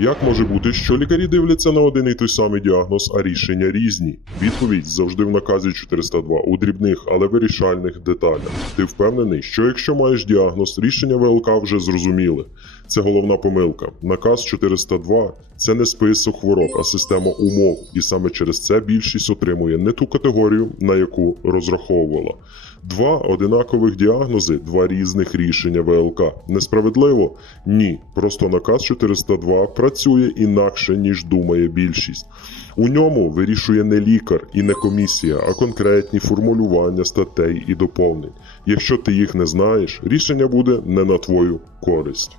Як може бути, що лікарі дивляться на один і той самий діагноз, а рішення різні? Відповідь завжди в наказі 402 у дрібних, але вирішальних деталях. Ти впевнений, що якщо маєш діагноз, рішення ВЛК вже зрозуміле. Це головна помилка. Наказ 402 це не список хвороб, а система умов, і саме через це більшість отримує не ту категорію, на яку розраховувала. Два одинакових діагнози, два різних рішення ВЛК. Несправедливо? Ні. Просто наказ 402 працює інакше, ніж думає більшість. У ньому вирішує не лікар і не комісія, а конкретні формулювання статей і доповнень. Якщо ти їх не знаєш, рішення буде не на твою користь.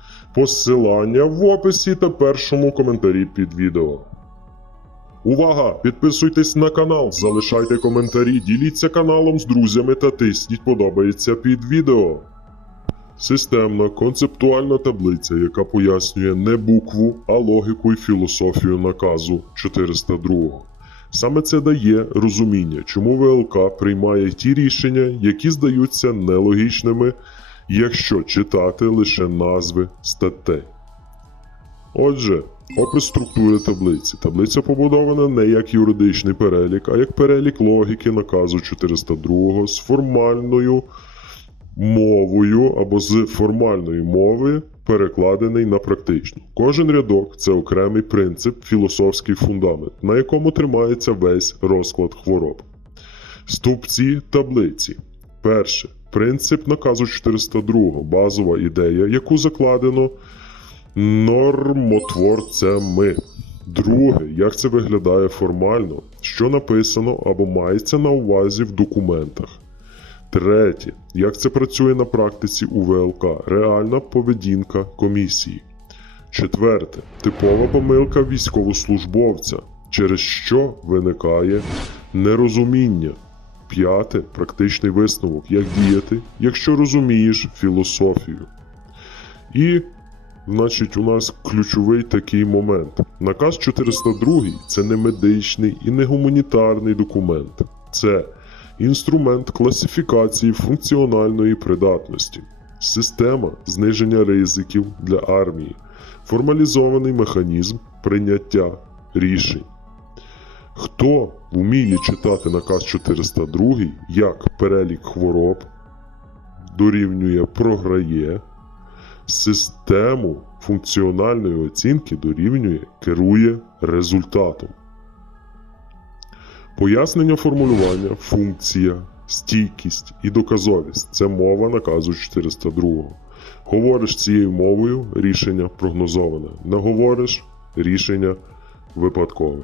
Посилання в описі та першому коментарі під відео. Увага! Підписуйтесь на канал, залишайте коментарі, діліться каналом з друзями та тисніть подобається під відео. Системна концептуальна таблиця, яка пояснює не букву, а логіку і філософію наказу 402. Саме це дає розуміння, чому ВЛК приймає ті рішення, які здаються нелогічними, якщо читати лише назви статей. Отже, опис структури таблиці. Таблиця побудована не як юридичний перелік, а як перелік логіки наказу 402 з формальною мовою або з формальної мови перекладений на практичну. Кожен рядок це окремий принцип, філософський фундамент, на якому тримається весь розклад хвороб. Стовпці таблиці. Перше. Принцип наказу 402, базова ідея, яку закладено нормотворцями. Друге, як це виглядає формально, що написано або мається на увазі в документах. Третє, як це працює на практиці у ВЛК, реальна поведінка комісії. Четверте, типова помилка військовослужбовця, через що виникає нерозуміння. П'яте практичний висновок, як діяти, якщо розумієш філософію. І, значить, у нас ключовий такий момент. Наказ 402 це не медичний і не гуманітарний документ. Це інструмент класифікації функціональної придатності, система зниження ризиків для армії, формалізований механізм прийняття рішень. Хто вміє читати наказ 402 як перелік хвороб, дорівнює програє, систему функціональної оцінки дорівнює керує результатом. Пояснення формулювання, функція, стійкість і доказовість це мова наказу 402. Говориш цією мовою рішення прогнозоване. Не говориш рішення випадкове.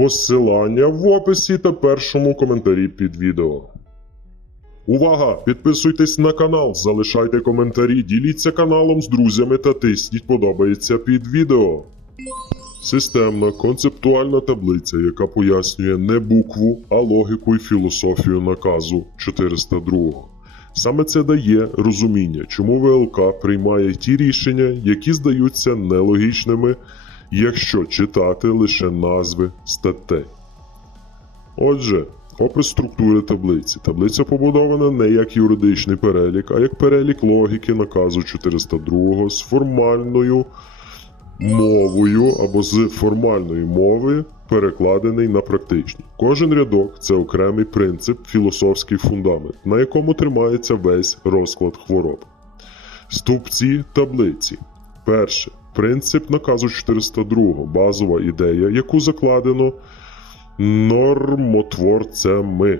Посилання в описі та першому коментарі під відео. Увага! Підписуйтесь на канал, залишайте коментарі, діліться каналом з друзями та тисніть подобається під відео. Системна концептуальна таблиця, яка пояснює не букву, а логіку і філософію наказу 402. Саме це дає розуміння, чому ВЛК приймає ті рішення, які здаються нелогічними, якщо читати лише назви статей. Отже, опис структури таблиці. Таблиця побудована не як юридичний перелік, а як перелік логіки наказу 402 з формальною мовою або з формальної мови перекладений на практичну. Кожен рядок це окремий принцип, філософський фундамент, на якому тримається весь розклад хвороб. Стовпці таблиці. Перше. Принцип наказу 402, базова ідея, яку закладено нормотворцями.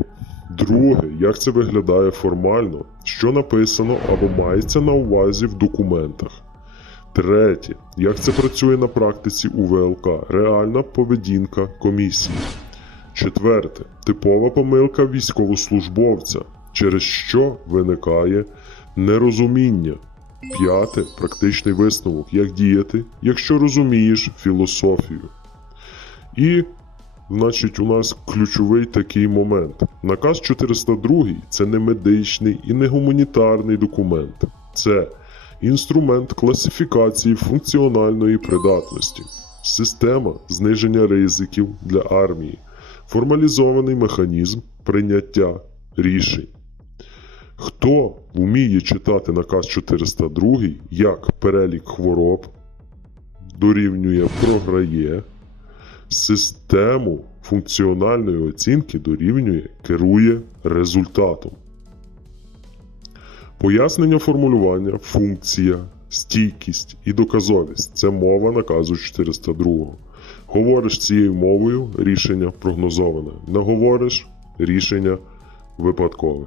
Друге, як це виглядає формально, що написано або мається на увазі в документах. Третє, як це працює на практиці у ВЛК, реальна поведінка комісії. Четверте, типова помилка військовослужбовця, через що виникає нерозуміння. П'яте практичний висновок, як діяти, якщо розумієш філософію. І, значить, у нас ключовий такий момент. Наказ 402 це не медичний і не гуманітарний документ. Це інструмент класифікації функціональної придатності, система зниження ризиків для армії, формалізований механізм прийняття рішень. Хто вміє читати наказ 402 як перелік хвороб, дорівнює програє, систему функціональної оцінки дорівнює керує результатом. Пояснення формулювання, функція, стійкість і доказовість це мова наказу 402. Говориш цією мовою рішення прогнозоване. Не говориш рішення випадкове.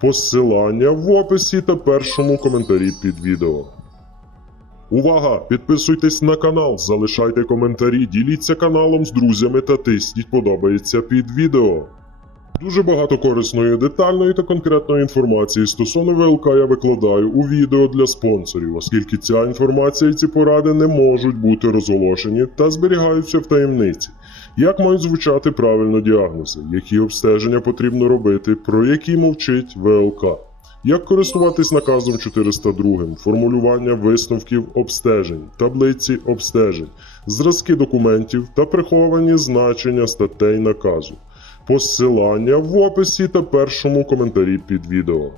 Посилання в описі та першому коментарі під відео. Увага! Підписуйтесь на канал, залишайте коментарі, діліться каналом з друзями та тисніть подобається під відео. Дуже багато корисної, детальної та конкретної інформації стосовно ВЛК я викладаю у відео для спонсорів, оскільки ця інформація і ці поради не можуть бути розголошені та зберігаються в таємниці. Як мають звучати правильно діагнози, які обстеження потрібно робити, про які мовчить ВЛК. Як користуватись наказом 402, формулювання висновків обстежень, таблиці обстежень, зразки документів та приховані значення статей наказу. Посилання в описі та першому коментарі під відео.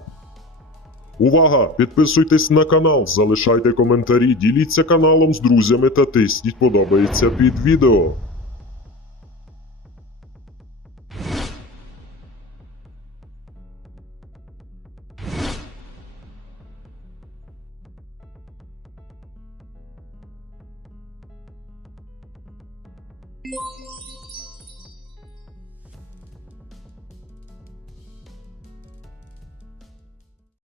Увага! Підписуйтесь на канал, залишайте коментарі, діліться каналом з друзями та тисніть подобається під відео. 我。